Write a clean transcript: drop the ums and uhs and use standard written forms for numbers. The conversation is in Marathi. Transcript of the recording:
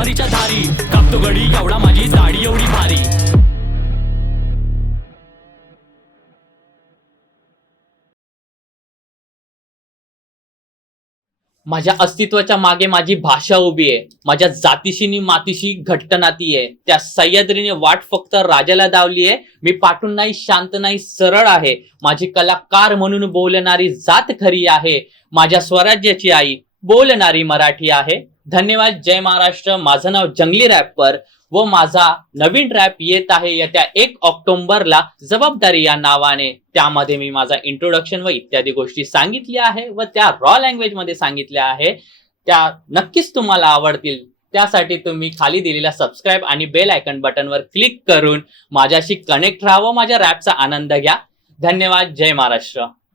तलवारीच्या धारी, कापतो गडी एवढा माझी दाढी एवढी भारी. माझ्या अस्तित्वाच्या मागे माझी भाषा उभी आहे. माझ्या जातीशी नि मातीशी घट्ट नाती आहे. त्या सह्याद्रीने वाट फक्त राजाला दावली आहे. मी पाठून नाही, शांत नाही, सरळ आहे. माझी कलाकार म्हणून बोलणारी जात खरी आहे. माझ्या स्वराज्याची आई बोलणारी मराठी आहे. धन्यवाद. जय महाराष्ट्र. माझं नाव जंगली रॅपर व माझा नवीन रॅप येत आहे येत्या 1 ऑक्टोबरला, जबाबदारी या नावाने. त्यामध्ये मी माझा इंट्रोडक्शन व इत्यादी गोष्टी सांगितल्या आहे व त्या रॉ लँग्वेज मध्ये सांगितल्या आहे. त्या नक्कीच तुम्हाला आवडतील. त्यासाठी तुम्ही खाली दिलेल्या सबस्क्राईब आणि बेल आयकॉन बटनवर क्लिक करून माझ्याशी कनेक्ट राहा व माझ्या रॅपचा आनंद घ्या. धन्यवाद. जय महाराष्ट्र.